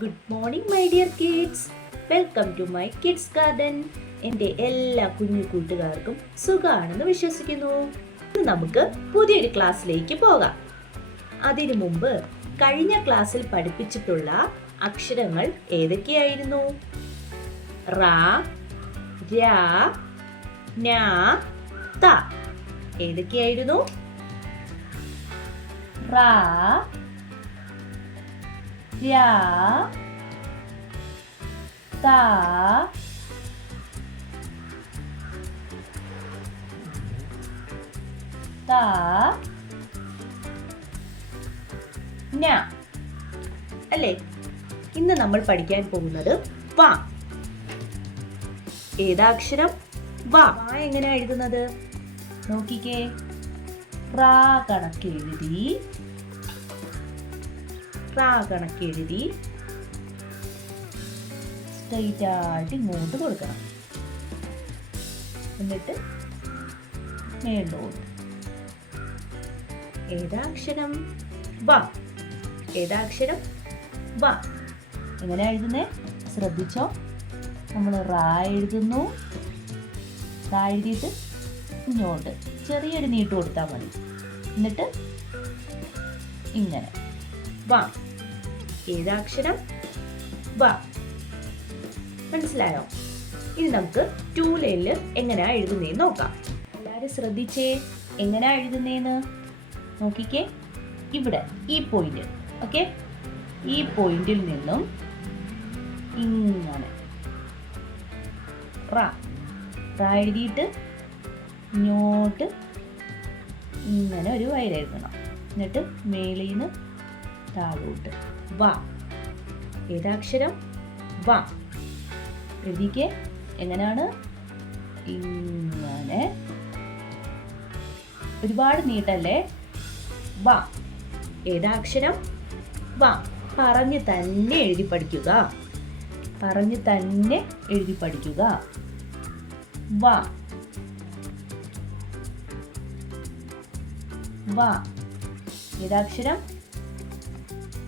Good morning my dear kids welcome to my kids garden എന്റെ എല്ലാ കുഞ്ഞു കൂട്ടുകാർക്കും സുഖമാണെന്ന് വിശ്വസിക്കുന്നു. ഇന്ന് നമുക്ക് പുതിയൊരു ക്ലാസ്സിലേക്ക് പോകാം. അതിനു മുമ്പ് കഴിഞ്ഞ ക്ലാസ്സിൽ പഠിപ്പിച്ചിട്ടുള്ള അക്ഷരങ്ങൾ ഏതൊക്കെയായിരുന്നു? റാ ഏതൊക്കെയായിരുന്നു? റാ രാ താ താ ന അല്ലേ? ഇന്ന് നമ്മൾ പഠിക്കാൻ പോകുന്നത് വാ. ഏതാക്ഷരം? വാ. എങ്ങനെയാ എഴുതുന്നത്? നോക്കിക്കേ. റാ കണക്ക് എഴുതി റാ കണക്ക് എഴുതി സ്ട്രെയിറ്റ് ആയിട്ട് ഇങ്ങോട്ട് കൊടുക്കണം. എന്നിട്ട് മേണ്ടോട്ട് ഏതാക്ഷരം? വ. ഏതാക്ഷരം? അക്ഷരം എങ്ങനെ എഴുതുന്നേ? ശ്രദ്ധിച്ചോ? നമ്മൾ റാ എഴുതുന്നു. റാ എഴുതിയിട്ട് ഇങ്ങോട്ട്. ചെറിയൊരു നീട്ട് കൊടുത്താൽ മതി. എന്നിട്ട് ഇങ്ങനെ. വാ. ഏതാക്ഷരം? വ. മനസ്സിലായോ? ഇനി നമുക്ക് ടൂ ലൈനിൽ എങ്ങനെയാ എഴുതുന്നതെന്ന് നോക്കാം. എല്ലാവരും ശ്രദ്ധിച്ചേ. എങ്ങനെയാ എഴുതുന്നതെന്ന് നോക്കിക്കേ. ഇവിടെ ഈ പോയിന്റ് ഓക്കെ ഈ പോയിന്റിൽ നിന്നും ഇങ്ങനെ. എഴുതിയിട്ട് ഇങ്ങോട്ട് ഇങ്ങനെ ഒരു വയലെഴുതണം എന്നിട്ട് മേളിൽ നിന്ന് താഴോട്ട് വ. ഏതാക്ഷരം? വ. കൃതിക്ക് എങ്ങനെയാണ് ഇങ്ങനെ. ഒരുപാട് നീട്ടല്ലേ? വ. ഏതാക്ഷരം? വ. പറഞ്ഞ് തന്നെ എഴുതി പഠിക്കുക. പറഞ്ഞ് തന്നെ എഴുതി പഠിക്കുക. വ. വ. ഏതാക്ഷരം?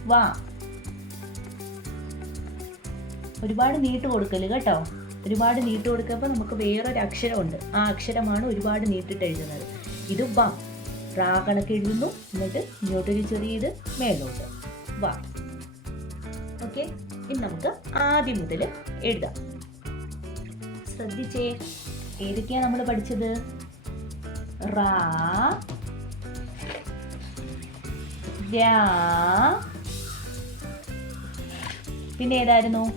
വാ. ഒരുപാട് നീട്ട് കൊടുക്കൽ കേട്ടോ. ഒരുപാട് നീട്ട് കൊടുക്കുമ്പോൾ നമുക്ക് വേറൊരു അക്ഷരമുണ്ട്. ആ അക്ഷരമാണ് ഒരുപാട് നീട്ടിട്ട് എഴുതുന്നത്. ഇത് വാ. റാ കണക്ക് എഴുതുന്നു എന്നിട്ട് ഇങ്ങോട്ടൊരു ചെറിയ ഇത് മേലോട്ട്. വാ. ഓക്കെ? ഇനി നമുക്ക് ആദ്യം മുതൽ എഴുതാം. ശ്രദ്ധിച്ചേ. ഏതൊക്കെയാ നമ്മൾ പഠിച്ചത്? റാ രാ പിന്നെ ഏതായിരുന്നു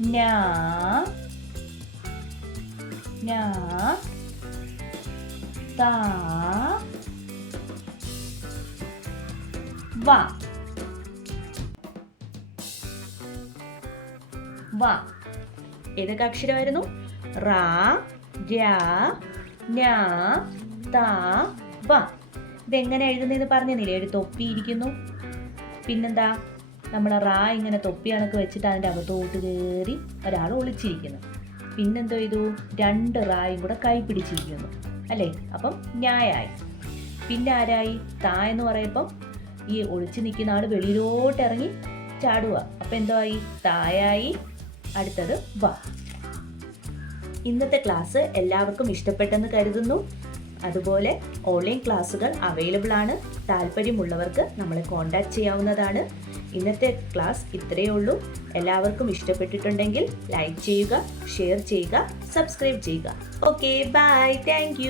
ഞാ. ഞാ. താ. ഏതൊക്കെ അക്ഷരമായിരുന്നു? ഞാ താ ഇതെങ്ങനെ എഴുതുന്നതെന്ന് പറഞ്ഞില്ലേ ഒരു തൊപ്പി ഇരിക്കുന്നു പിന്നെന്താ? നമ്മൾ റാ ഇങ്ങനെ തൊപ്പി കണക്ക് വെച്ചിട്ട് അതിന്റെ അകത്തോട്ട് കയറി ഒരാൾ ഒളിച്ചിരിക്കുന്നു. പിന്നെന്തോ ചെയ്തു? രണ്ട് റായും കൂടെ കൈ പിടിച്ചിരിക്കുന്നു. അല്ലേ? അപ്പം ന്യായായി. പിന്നെ ആരായി? താ എന്ന് പറയുമ്പം ഈ ഒളിച്ചു നിൽക്കുന്ന ആൾ വെളിയിലോട്ട് ഇറങ്ങി ചാടുക അപ്പം എന്തോ ആയി തായായി. അടുത്തത് വാ. ഇന്നത്തെ ക്ലാസ് എല്ലാവർക്കും ഇഷ്ടപ്പെട്ടെന്ന് കരുതുന്നു. അതുപോലെ ഓൺലൈൻ ക്ലാസ്സുകൾ അവൈലബിൾ ആണ്. താല്പര്യമുള്ളവർക്ക് നമ്മളെ കോൺടാക്ട് ചെയ്യാവുന്നതാണ്. ഇന്നത്തെ ക്ലാസ് ഇത്രയേ ഉള്ളൂ. എല്ലാവർക്കും ഇഷ്ടപ്പെട്ടിട്ടുണ്ടെങ്കിൽ ലൈക്ക് ചെയ്യുക ഷെയർ ചെയ്യുക സബ്സ്ക്രൈബ് ചെയ്യുക. Okay bye thank